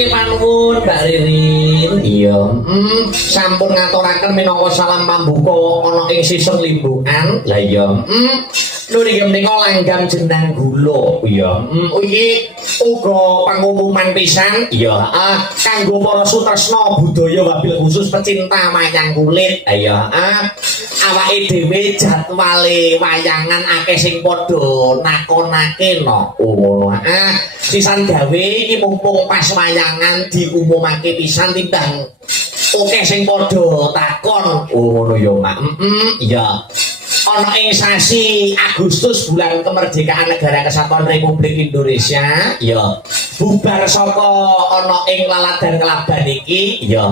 Panuwun Mbak Ririn. Iya, sampun ngaturaken minangka salam pambuka ana ing siseng limbukan. Lah iya, lho niki menika langgam jenang gula. Iya, iki uga pangumuman pisan. Iya, kanggo para sutresna budaya wabil khusus pecinta wayang kulit. Iya, awake dhewe jadwale wayangan akeh sing padha nakonake no. Oh, sisan gawe iki mumpung pas wayangan diumumake pisan timbang oke sing padha takon. Oh ngono ya, Mak. Iya. Ana ing sasi Agustus bulan kemerdekaan Negara Kesatuan Republik Indonesia, ya. Bubar saka ana ing laladan Kelaban iki, ya.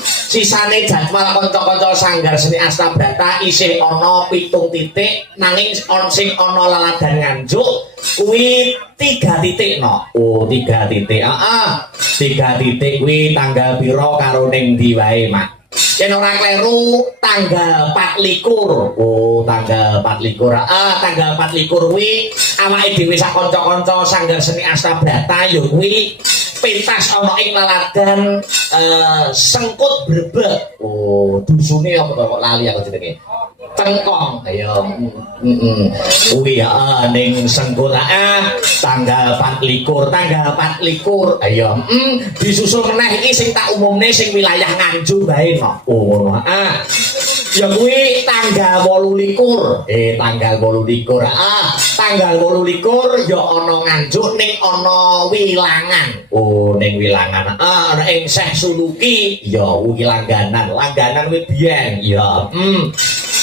Sisane jadwal kanca-kanca sanggar seni Astabrata isih ana 7 titik nanging sing ana laladan Nganjuk kuwi 3 titik no. Oh, 3 titik. 3 titik kuwi tanggal pira karo ning ndi wae, Mak? Yen ora kleru tanggal 24. Oh, tanggal 24. Tanggal 24 kuwi awake dhewe sak kanca-kanca sanggar seni Astabrata ya kuwi pentas ana ing laladan Sengkut Brebek. Oh, dusune apa kok lali aku jenenge. Tengkong. Ayo. Kuwi ya ning Sengkut tanggal 24, tanggal 24. Ayo. Disusul meneh iki sing tak umumne sing wilayah Nganjuk bae no. Oh, ya kuwi tanggal 28. Tanggal 28. Tanggal 28 ya ana Nganjuk ning ana Wilangan. Oh, ning Wilangan. Ana ing Syekh Suluki ya kuwi langganan. Langganan kuwi biyen ya.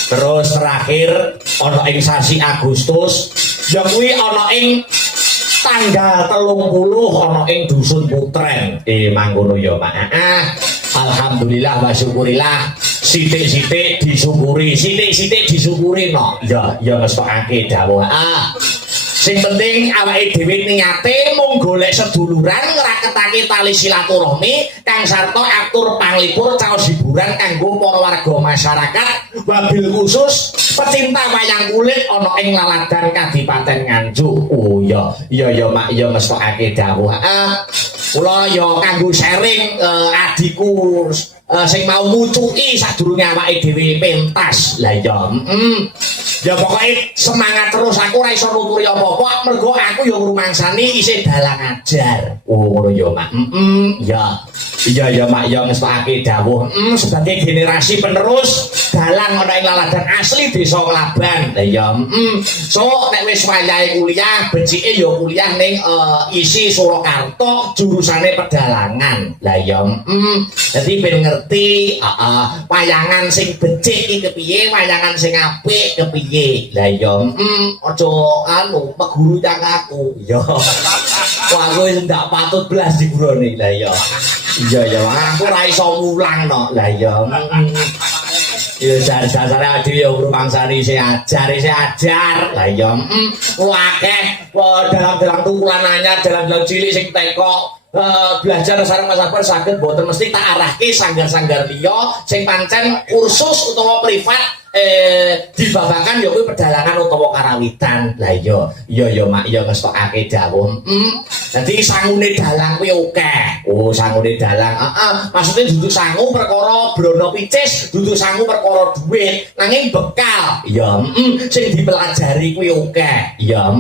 Terus terakhir ana ing sasi Agustus ya kuwi ana ing tanggal 30 ana ing Dusun Putren. Mangkono ya, Pak. Alhamdulillah wa syukurillah. Sithik-sithik disyukuri, sithik-sithik disyukuri no. Ya ngesthokake dawuh. Sing penting awake dhewe niate mung golek seduluran ngraketake tali silaturahmi kang sarta atur panglipur caos hiburan kanggo para warga masyarakat wabil khusus pecinta wayang kulit ana ing laladan Kadipaten Nganjuk. Oh ya Mak ya ngesthokake dawuh. Kula ya kanggo sharing adikku sing mau mucuki sadurunge awake dhewe pentas. Lah ya ya pokoknya semangat terus, aku ora iso nuturi apa-apa mergo aku ya ngrumangsani isih dalang ajar. Oh ngono ya, Mak. Ya Mak ya ngestokake dawuh. Sebagai generasi penerus dalang ana ing laladan asli desa Kelaban. Lah ya so nek wis wayahe kuliah becike ya kuliah ning isi Surakarta jurusane pedalangan. Lah ya dadi ben ngerti wayangan sing becik iki kepiye, wayangan sing apik kepiye. Lah ya aja meguru cang aku. Ya. Wah kowe ndak patut blas digurone. Lah ya. Iya aku ora iso mulang no. Lah ya. Ya jar-jarane dhewe ya ngrumangsani isih ajar. Lah ya akeh dalam tukulan anyar, dalam cilik sing teko belajar sareng Mas Akbar saged boten mesti tak arahke sanggar-sanggar liya sing pancen kursus utawa privat dibabakan ya kuwi pedalangan utawa karawitan. Lah iya Mak ya ngestokake dawuh. Dadi sangune dalang kuwi akeh. Oh, sangune dalang. Maksudnya duduk sangu perkara brana picis, duduk sangu perkara dhuwit, nanging bekal. Ya, sing dipelajari kuwi akeh. Ya,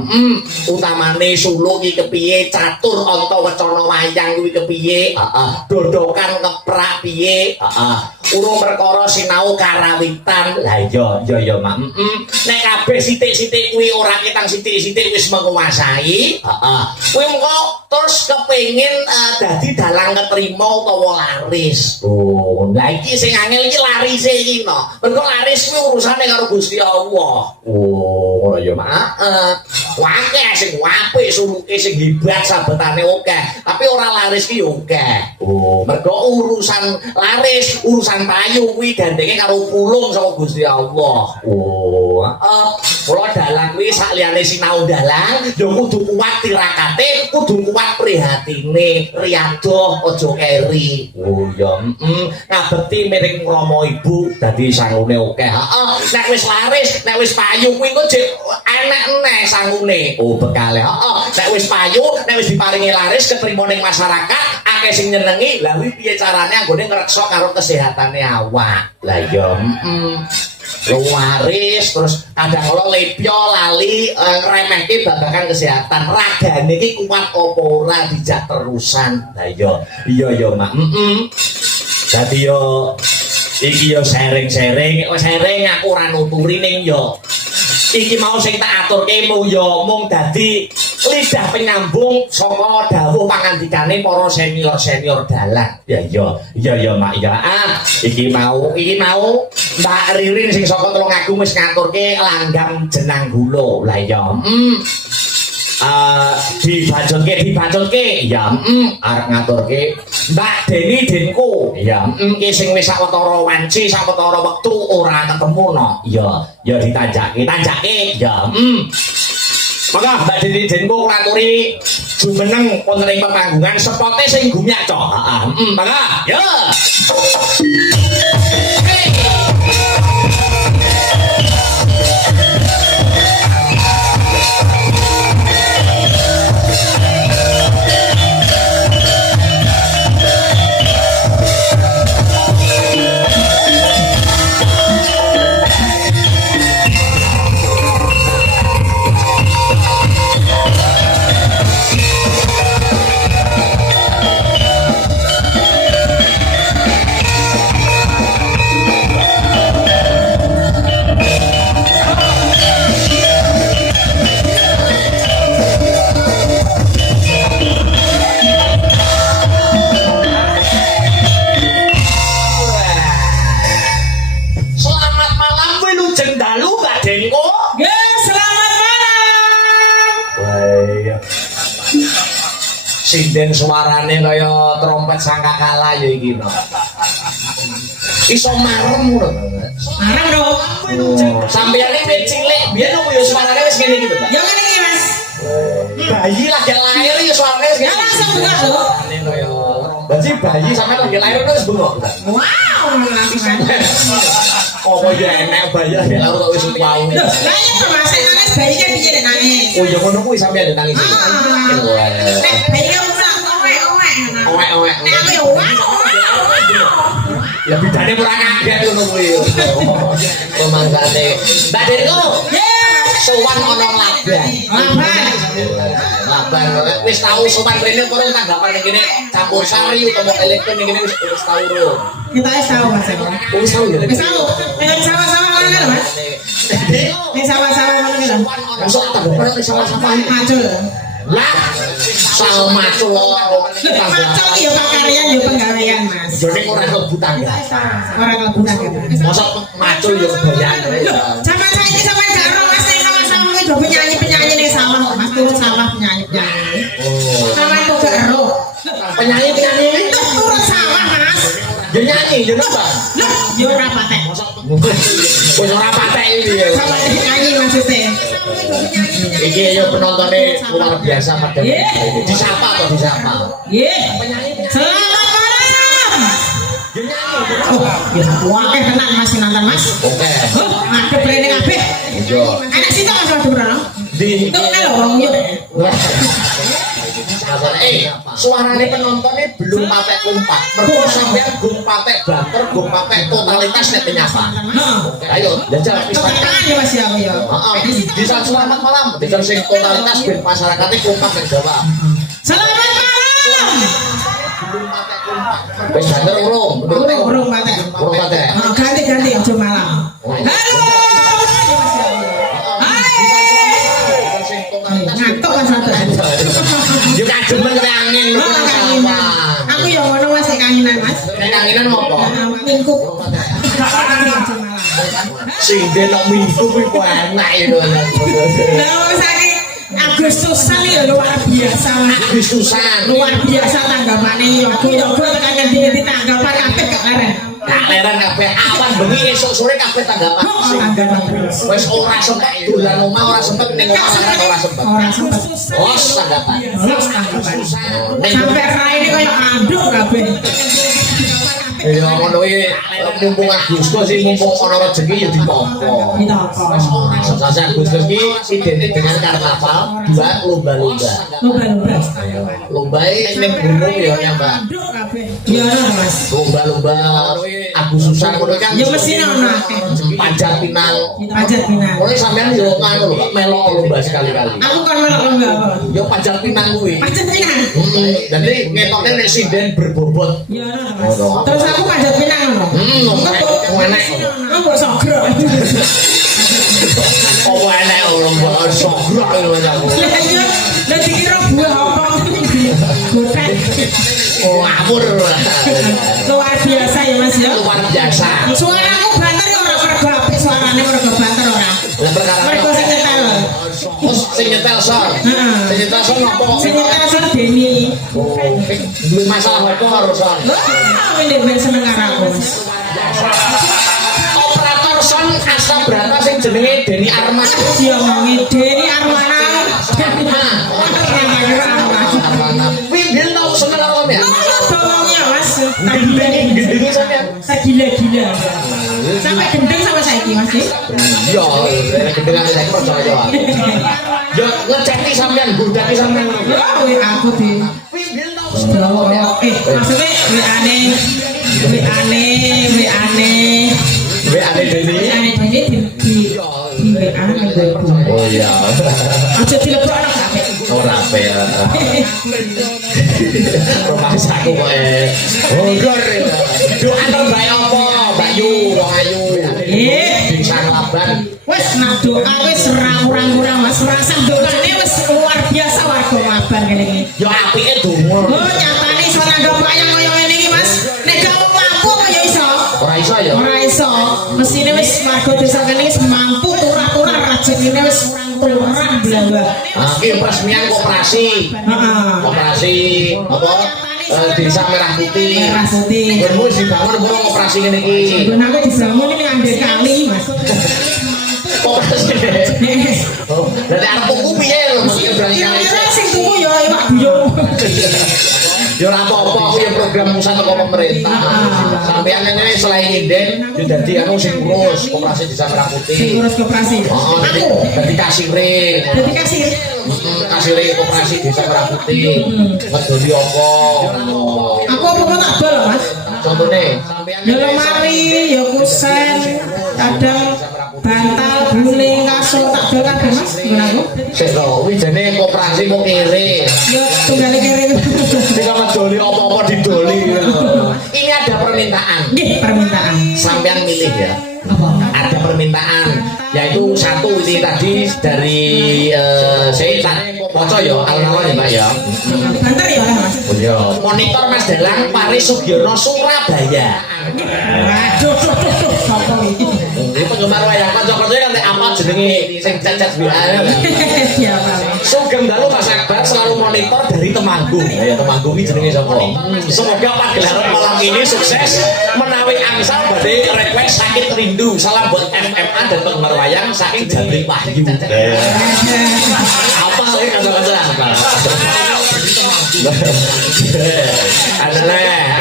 utamane suluk iki kepiye, catur anta wacana wayang kuwi kepiye, dodokan keprak piye, urung perkara sinau karawitan. Lah ya Mak. Nek kabeh sithik-sithik kuwi ora ketang sithik-sithik wis menguasai, kuwi mengko terus kepengin dadi dalang ketrima utawa laris. Oh Oh, lah iki sing angel iki larise iki no. Mergo laris kuwi urusane karo Gusti Allah. Oh, ngono ya, Mak. Akeh sing apik suluke sing hebat sabetane akeh, tapi ora laris ki yo akeh. Oh, mergo urusan laris, urusan payu kuwi gandenge karo pulung saka Gusti Allah. Oh, kula dalang kuwi sak liyane sinau dalang, yo kudu kuat tirakate, kudu kuat prihatine, riyado aja keri. Oh ya, ngabekti miring Rama Ibu dadi sangune akeh. Heeh, nek wis laris, nek wis payu kuwi kok jek enek neh sangune. Oh, bekale. Heeh, nek wis payu, nek wis diparingi laris ketrima ning masyarakat, akeh sing nyenengi. Lah kuwi piye carane anggone ngrekso karo kesehatane awak. Lah ya, waris terus kadang kala lepyo lali ngremehke babagan kesehatan ragane iki kuat apa ora dijak terusan. Lah iya ya Mak. Dadi yo iki yo sharing aku ora nuturi ning yo iki mau sing tak aturke mung dadi lidah penyambung saka dawuh pangandikane para senior dalang. Ya Mak ya. Iki mau Mbak Ririn sing saka Tulungagung wis ngaturke langgam jenang gula. Lah ya. Dibacutke ya arep ngaturke Mbak Deni Denko ya iki sing wis sawetara wanci sawetara wektu ora ketemu no ya ditanjake ya maka Mbak Deni Denko ngaturi jumeneng wonten ing pepanggungan sepote sing gumyak cok maka ya sinden suarane kaya trompet sangkakala ya iki no. Iso marem lho. Marem lho. Sampeyane wis cilik, biyen opo ya suarane wis ngene iki, Pak? Ya ngene iki, Mas. Bayi lagi lahir ya suarane wis ngene. Ya langsung bengok lho. Berarti bayi sampe lagi lahir wis bengok. Wow, langsung. Apa ya enek bayi lagi lahir kok wis wau. Lah iya Mas, nangis bayi kan piye nek nangis. Oh ya ngono kuwi sampe ada nangis. Nek bayi kan owek. Nek aku ya ya bidane ora kaget ngono kuwi. Pemangkane. Mbak Denko. Sowan ana laban. Laban. Wis tau sowan rene apa tanggapan kene campur sari utawa elektron kene wis tau ro. Kita wis tau Mas. Wis tau ya. Wis tau. Nek sama-sama ngono kan Mas. Nek sama-sama ngono kan. Masuk tanggapan sama-sama Macul. Lah sal macul Macul ya pakaryan ya penggawean Mas. Jane ora mlebu tangga. Ora mlebu tangga. Mosok macul ya kebayang. Zaman saiki sampean gak ero Mas nek sama-sama kuwi do penyanyi-penyanyi ning sawah kok Mas turun sawah penyanyi. Oh. Sampean kok gak ero. Penyanyi itu turun sawah Mas. Ya nyanyi ya napa? Lah ya ora patek. Wis ora patek iki ya. Sampeyan nyanyi maksudnya. Iki yo penontonnya luar biasa pada disapa atau disapa. Nggih. Selamat malam. Oh, ya akeh tenan Mas nonton Mas. Oke. Ngadep rene kabeh. Yo. Anak situ Mas waduh bro. Di Tuk lho wong yo. Suarane penontonnya belum patek kumpak. Mergo sampean gum patek banter, gum patek totalitas nek penyapa. Ayo, jajal wis Tangan ya Mas ya aku ya. Heeh, bisa selamat malam. Bisa sing totalitas ben masyarakate kompak nek jawab. Selamat malam. Wis banter urung? Urung patek. Urung patek. Ganti-ganti aja malam. Halo. Ngantuk Mas satu. Yo kademen kene angin lho sama. Aku yang ngono Mas kangenan Mas. Nek keyakinan apa? Mingkuk. Sinden nok minggu kuwi kok enak itu. Lah saiki Agustusan ya luar biasa. Agustusan Luar biasa tanggapane yoga tekan ngendi-ngendi tanggapan kabeh gak leren. tak leren kabeh awan bengi esuk sore kabeh tanggapan. Tanggapan terus. Wis ora sempet dolan omah ora sempet ning omah ora sempet. Ora sempet. Os tanggapan. Los tanggapan. Ning Sampai raine koyo anduk kabeh. ya ngono kuwi mumpung Agustus sih mumpung ana rezeki ya ditompo. Ditompo. Sasa Agustus ki identik dengan karnaval, dua lomba-lomba. Lomba-lomba. Lomba ning gunung ya Mbak. Anduk kabeh. Ya Mas. Lomba-lomba Agustusan ngono kan. Ya mesti ono akeh. Panjat pinang. Panjat pinang. Mulai sampean yo ngono lho, melok lomba sekali-kali. Aku kan melok lomba apa? Yo panjat pinang kuwi. Panjat pinang. Jadi ngetokne nek sinden berbobot. Ya Mas. Terus aku panjat pinang ngono. Enak. Aku sogro. Apa enak lomba sogrok ngono aku. Lah iya, lah dikira buah apa? Gotek. Oh, ngawur. Luar biasa ya Mas ya. Luar biasa. Suaraku banter ya ora mergo apik suarane mergo banter ora. Lah perkara Mergo sing nyetel. sing nyetel sor. Sing nyetel sor nopo? Sing nyetel son Deni. Duwe masalah apa karo sor? Wah, ini ben seneng karo aku Mas. Operator son asal berata sing jenenge Deni Arman. Dia ngongi Deni Armana. Windil tau seneng karo ya? Bawangnya Mas. Gendenge sampean. Gila-gila. Sampai gendeng sama saiki Mas. Iya, gendenge saiki percaya. Ya ngeceki sampean, budaki sampean. Aku di Windil tau maksudnya WA-ne Deni. di WA Oh iya. aja dilebokno kabeh. Ora ape ya. Romasaku kok Bogor. Doa terbaik apa? Bayu, wong ayu. Bisa nglaban. Wis nak doa wis kurang-kurang Mas. Rasa dokane wis luar biasa warga mabar ngene iki. Ya apike donga. Oh nyatane iso nanggap wayang kaya ngene iki Mas. Nek gak mampu kaya iso. Ora iso ya. Ora iso. Mesine wis warga desa kene wis mampu turah-turah rajine wis turah blamba. Ah, iki peresmian koperasi. Heeh. Koperasi apa? Desa Merah Putih. Merah Putih. Bermu dibangun apa koperasi ngene iki? Ben aku dibangun ini ambil kali Mas. Koperasi. Oh, berarti arep tuku piye lho mesti berani Ya kali. ora sing tuku ya iwak biyung. Ya ora apa-apa aku ya program pusat kok pemerintah. Sampeyan ngene selain inden yo dadi anu sing ngurus koperasi Desa Merah Sing Putih. ngurus koperasi. Oh, dadi kasire. Dadi kasir. Kasire koperasi Desa Merah Putih. Ngedoli apa? Aku apa mau tak dol Mas? Contone sampeyan Ya lemari, ya kusen, kadang bantal, guling, kasur tak dol kabeh Mas. Ngene aku. sik to, kuwi jane koperasi kok kere. Ya tunggale kere. Tika ngedoli apa-apa didoli. Ini ada permintaan. Nggih, permintaan. Sampeyan milih ya. Apa? Ada permintaan yaitu satu ini tadi dari saya tak baca ya alun-alun ya Mbak ya. Banter ya Mas. Oh iya. Monitor Mas Dalang Paris Sugiono Surabaya. Waduh, sapa iki? Ini penggemar wayang kanca-kanca kan apa jenenge sing cacat WA ya. Siapa? Sugeng dalu Mas Akbar selalu monitor dari Temanggung. Ya Temanggung ini jenenge sapa? Semoga pagelaran malam ini sukses menawi angsal badhe request sakit rindu. Salam buat FMA dan penggemar wayang saking Jati Wahyu. Apa sih kanca-kanca apa?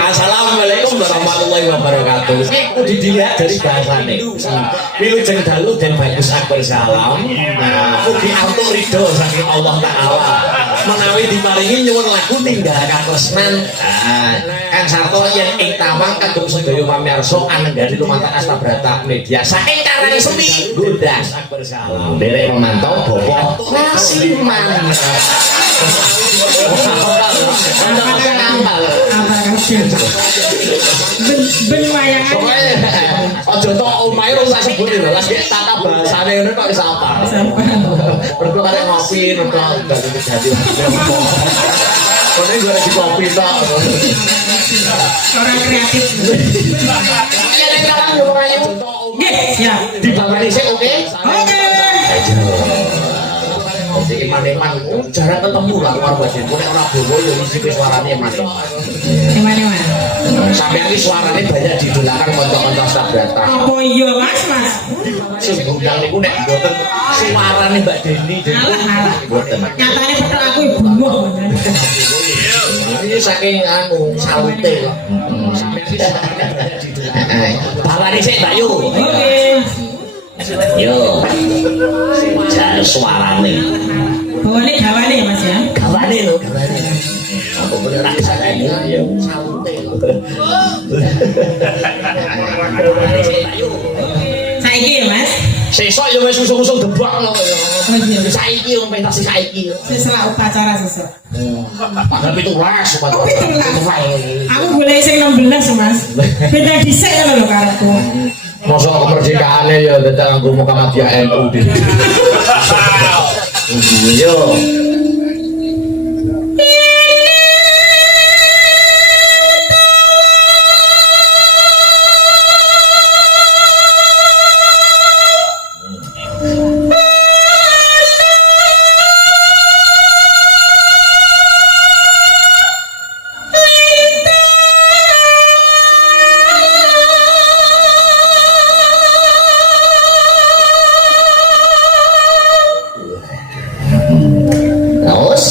Assalamualaikum warahmatullahi wabarakatuh. Ini dilihat dari bahasane. Wilujeng dalu dan bagus akbar salam. Nah, mugi auto ridho saking Allah Taala. Menawi diparingi nyuwun lagu tinggal katresnan. Kang Sarto yen ing tawang kagem sedaya pamirsa anenggani lumantar Astabrata Media saking Karangsemi Gondang akbar salam. Derek memantau Bapak Nasiman. Ben wayangan. Aja tok omahe ora usah sebut lho, lagi tata bahasane ngono kok iso apa. Mergo arek ngopi, mergo dadi Kone gue lagi kopi tok. Orang kreatif. Ya nek kalah yo ayo. Nggih, siap. Dibangani sik oke? Oke. Jadi iman-iman jarang ketemu lah luar batin. Kok nek ora bowo yo isi suarane iman. Gimana? Sampeyan iki suarane banyak didolakan kanca-kanca sabrata. Apa iya, Mas? Sing bundang niku nek mboten suarane Mbak Deni. Alah. Mboten. Nyatane betul aku ibu mbok. Ini saking anu salute kok. Sampeyan iki suarane banyak didolakan. Bawani sik Mbak Yu. Oke. Yo. Jar suarane. Gawane Mas ya. Gawane lho, gawane. Apa bener ora sakane yo salute kok. Saiki ya, Mas. Sesuk yo wis usung-usung debak lho. Oh iya. Saiki yo pentas saiki. Setelah upacara sesuk. Tanggal 17 Oh, 17. Aku boleh sing 16, Mas. Beda dhisik ngono lho karepku. Masa kemerdekaannya ya datang nganggo Muhammadiyah NU. Yo. Terus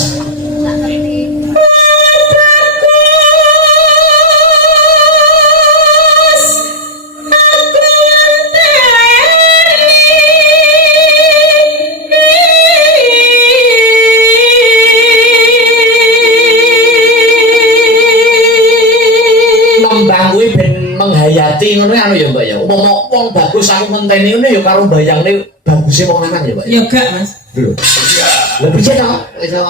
nembang kuwi ben menghayati ngono anu ya Mbak ya. Umpama wong bagus aku ngenteni ngono ya karo bayangne bagusé wong lanang ya Mbak. Ya gak, Mas. Lho. Lebih cetok.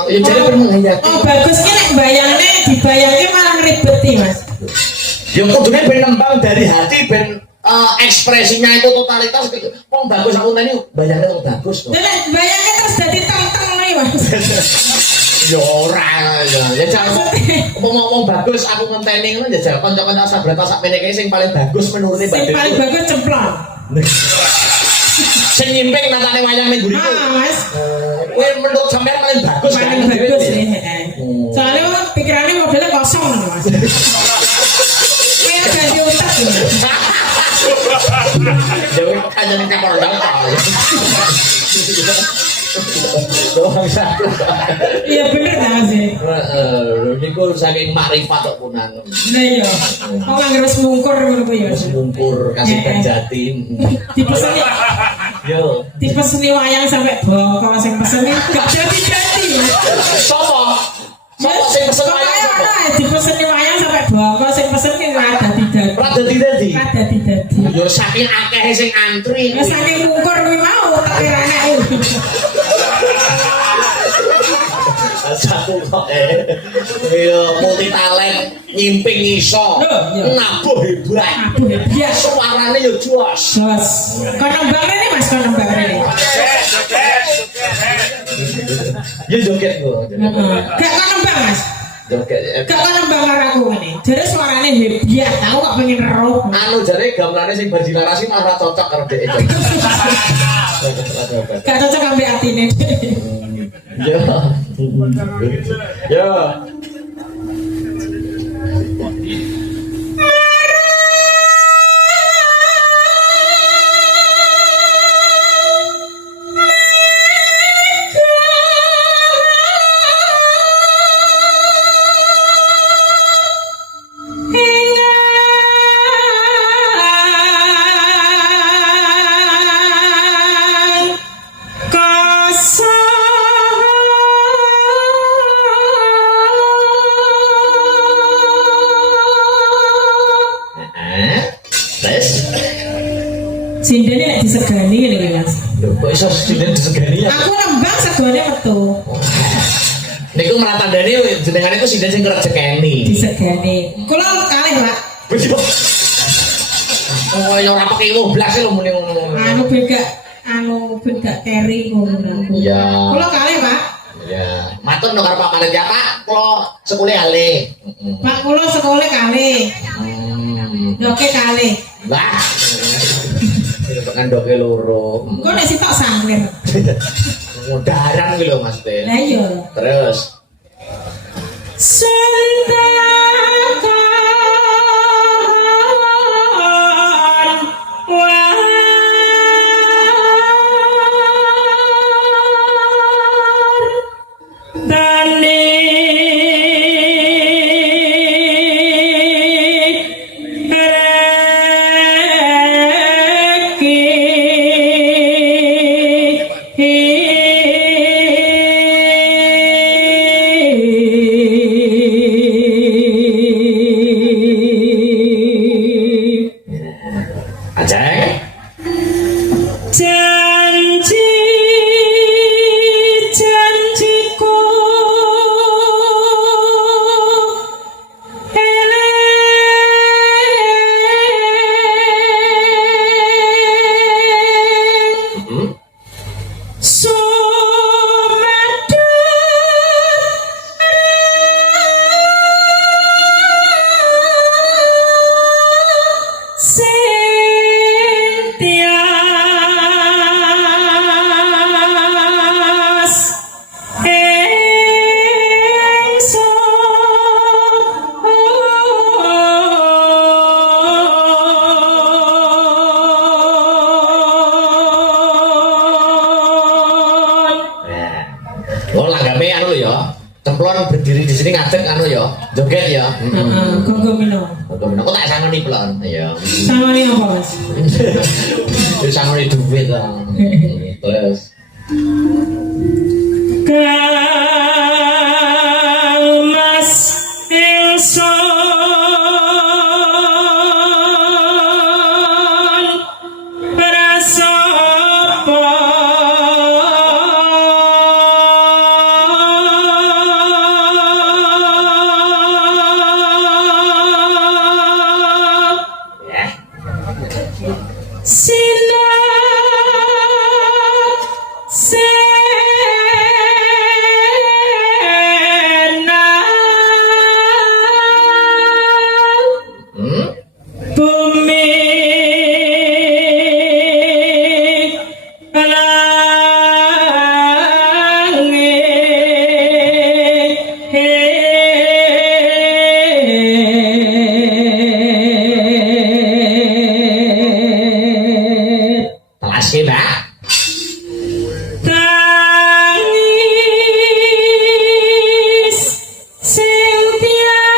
Ya jadi ben menghayati. Oh, bagus ki nek bayangne dibayangke malah ngribeti, Mas. Ya kudune ben nembang dari hati ben ekspresinya itu totalitas gitu. Wong bagus aku ngenteni bayangnya wong bagus kok. Lah nek bayangke terus dadi teng-teng nih, Mas. Ya ora ya. Ya jangan ngomong bagus aku ngenteni ngono ya jangan kanca-kanca sabrata sak meneh sing paling bagus menurute Mbak Sing Dewi. paling bagus cemplon. Sing nyimping natane wayang ning guriku. Mas. Kowe menurut sampean paling bagus kan? Paling bagus nih, heeh. Soalnya pikirannya mobilnya kosong nih, Mas. Kayak ganti otak ya. Dewe kanjeng Kapolda. Doang satu. Iya bener ta, Mas. Niku saking makrifat kok punan. Nah iya. Kok nggak harus mungkur ngono kuwi ya. Mumpur kasih Jatim. Dipeseni. Yo. Dipeseni wayang sampai bokok sing peseni gak jadi-jadi. Sopo? Sopo sing pesen wayang? Dipeseni wayang sampai bokok sing peseni ora dadi-dadi. Ora dadi-dadi. Ora dadi-dadi. Yo saking akehe sing antri. Wis saking mungkur kuwi mau tak kirane. Satu kok multi talent nyimping iso nabuh hebat Iya. suarane yo jos Jos. Kok nembang rene Mas, kok nembang rene. ya joget kok Gak kok nembang Mas. joget Gak kok nembang karo aku ngene. Jare suarane hebat, tahu kok pengen roh. anu jare gamelane sing berdilarasi malah cocok karo dhek itu Gak cocok ambek atine. ya ya Sindene nek disegani ngene iki Mas. lho kok iso sinden disegani ya Aku nembang segone metu. niku meratandani jenengane iku sinden sing kerejekeni Disegani. Kula kalih, Pak. oh ya ora pake 15 lho muni ngono Anu ben gak keri ngono aku. iya Kula kalih, Pak. Ya, matur no karo Pak Panitia, Pak. Kula sekolah ale. Pak kula sekolah kali. Doke kali. Lah. Tekan doke loro. Kok nek sitok sanglir. Mudaran kuwi lho Mas Teh. Lah iya. Terus Ajeng. Janjiku Oh langgame anu ya. Cemplon berdiri di sini ngadeg anu ya. Joget ya. Heeh, gongomino. Gongomino kok tak sangoni plon. Ya. Sangoni apa, Mas? Wis sangoni duit ta. Terus Kalmas ingsun prasapa telas ki, Mbak. Tangis sing tias nganteni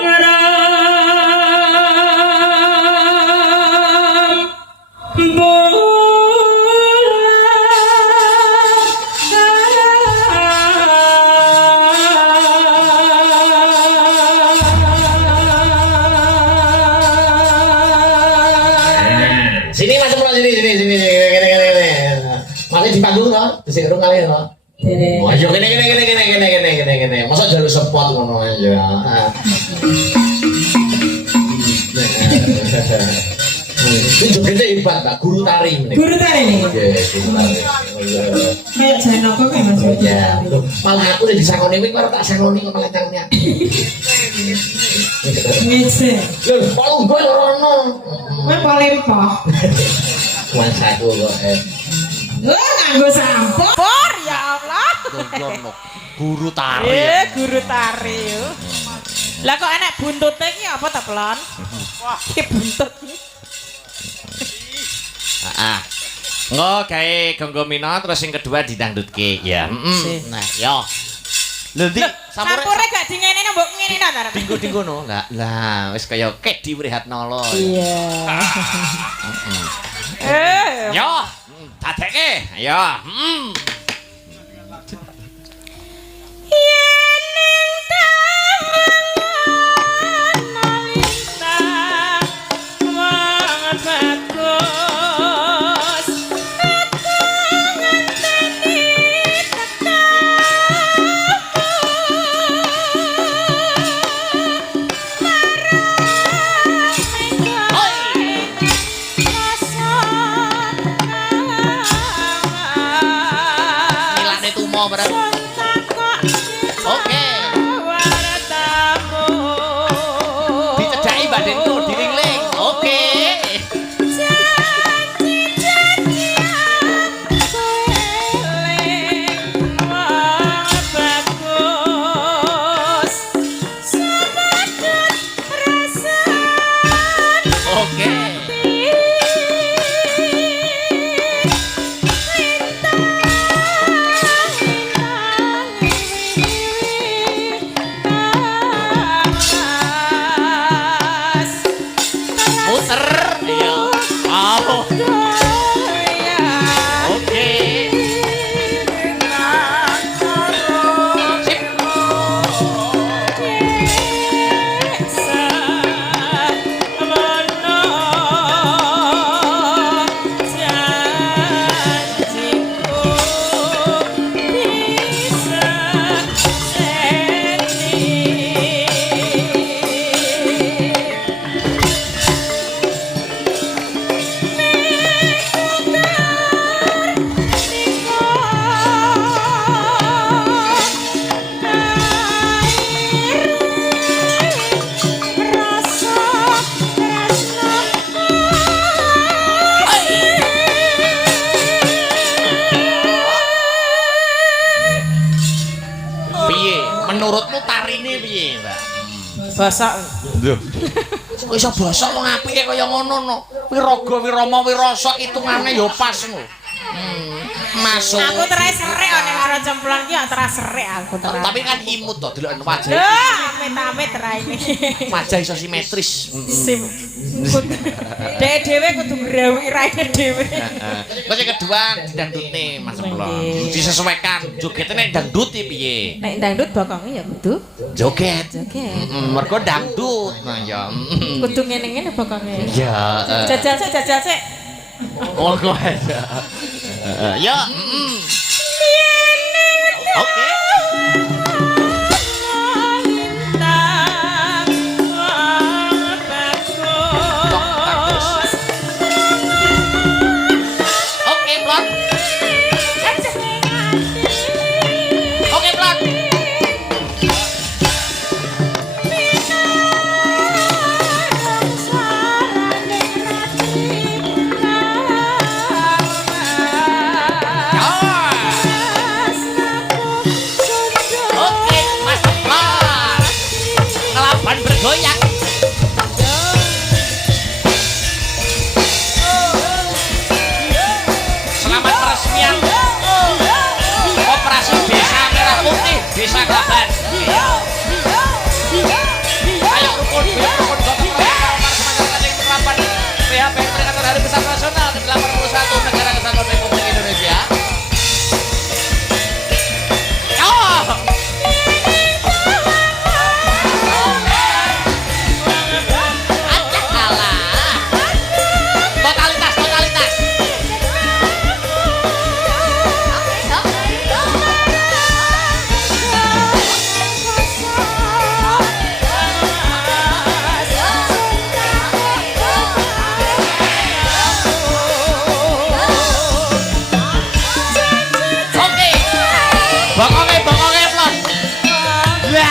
padang Sini Mas Cemplon sini. Masih di panggung to? Dhisik kerung kali to. Derek. Oh, ayo kene. Masa jalur spot ngono ya. Ini jogetnya hebat, Pak. Guru tari ini. Guru tari nih. Yes, guru tari. Kayak Janoko kayak Mas. Ya, malah aku udah disangoni kuwi karo tak sangoni kok malah cangnya. Ngece. Lho, palu gue orono. Kowe polempo. Mas aku kok Wah, nganggo sampo. Por ya Allah. Guru tari. Guru tari. Lah kok enek buntute iki apa ta, Plon? Wah, iki buntut iki. Heeh. Ngo gawe gonggomino terus yang kedua didangdutke ya. Nah, yo. Lho ndi Sampure gak dingeneni mbok ngene ta, Tar? dinggo-dinggo no. Lah wis kaya Kedi Wrihatnala. Iya. Yo, dadekke. Yo. Yen ning tangan lintang wong bagus aku ngenteni Denku dilingling. Oke. Oke. Muter. Iya. Oh. Oke. Sip. Piye? Menurutmu tarine piye, Mbak? Basak. Kok iso bosok wong apike kaya ngono no. Wiraga, wirama, wirasa hitungane ya pas ngono. Masuk. Aku terai serik nek karo cemplon ki terai serik aku terai. Tapi kan imut to deloken wajah. Amit-amit terai ini. Wajah iso simetris. Sim. Dek dhewe kudu ngrawiki raine dhewe. Terus yang kedua dangdutne Mas Emplon. Disesuaikan jogetnya nek dangdut iki piye? Nek dangdut bokonge ya kudu Joget. joget. Mergo dangdut. Nah ya. Kudu ngene-ngene bokonge. Ya. Jajal sik. Oh kok ada. Ya. Oke. Oke, Plot. Oke, Plot. Oke, Mas Plot. Ngelaban bergoyang. Selamat peresmian Operasi Desa Merah Putih Desa Gaban. Ayo rukun gabung Ormas Masyarakat yang Penerapan PHP Peringatan Hari Besar Nasional ke-81 Negara Kesatuan Republik Indonesia. Oh! Acak kalah. Totalitas. Oke. Bokongnya Plot. Wah, ngono lho, Plot. Oke.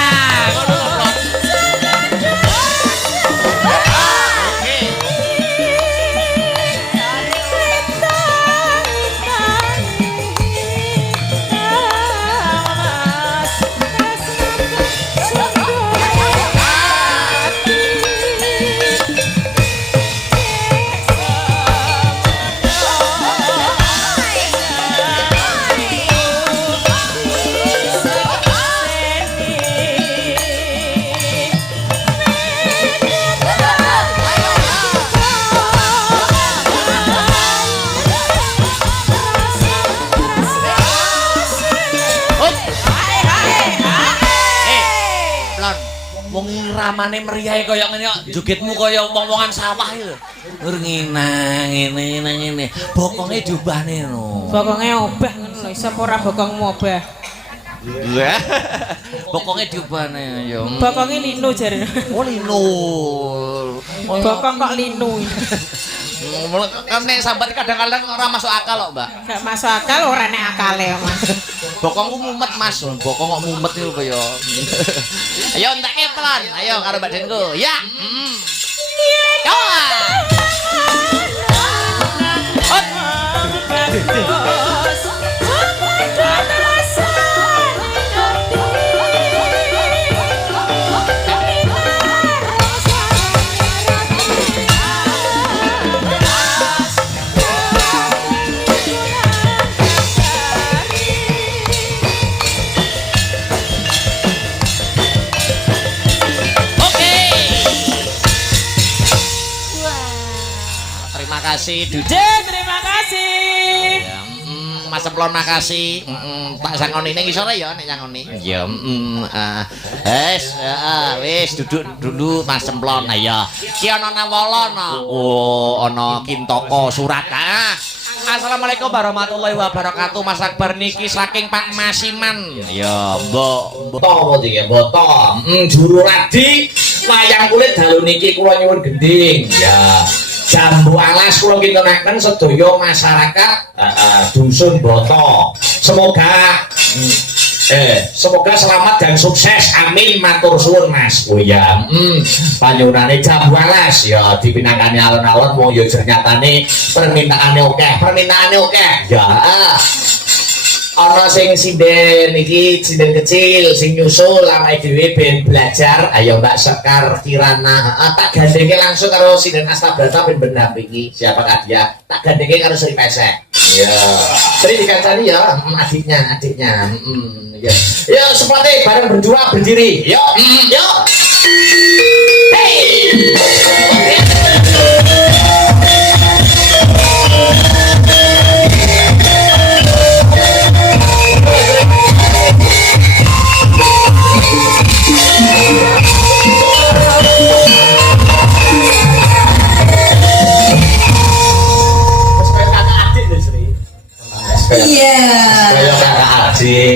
Plon, wong ramane meriah kaya ngene kok jogetmu kaya wong-wongan sawah iki lho. Nur ngene. Bokonge diubahne no. Bokonge obah ngono lho, iso apa ora bokongmu obah. Lah. Bokonge diubahne ya. Bokonge linu jarene. Oh lino. Bokong kok linu. Kan nek sambat kadang-kadang ora masuk akal kok, Mbak. Gak masuk akal ora nek akale, Mas. Bokongku mumet, Mas. Bokong kok mumet iki kaya. Ayo entekne pelan. Ayo karo Mbak Denku. Ya. makasih. Duduk. Jeng, terima kasih. Ya, Mas Semplon makasih. Tak sangoni ning isore ya nek sangoni. Ya, wis duduk dulu Mas Semplon. Nah ya. Ki ana nawala ana. Oh, ana Kintoko surat. Assalamualaikum warahmatullahi wabarakatuh. Mas Akbar niki saking Pak Masiman. Ya, Mbok. Boto iki boto. Juru radi wayang kulit dalu niki kula nyuwun gending. Ya. Jambu alas kula kintunaken sedaya masyarakat dusun Boto. Semoga selamat dan sukses. Amin matur suwun Mas. Oh ya, panyunane jambu alas ya dipinangkani alon-alon wong ya nyatane permintaane akeh. Ya. Ana sing sinden iki sinden kecil sing nyusul awake dhewe ben belajar. Ayo Mbak Sekar Kirana, tak gandenge langsung karo sinden Astabrata ben mendampingi. Siapakah dia? Tak gandenge karo Sri Pesek. Ya. Sri dikancani ya, adiknya. Ya. Yo seperti bareng berdua berdiri. Yuk. Iya. Kayak kakak adik.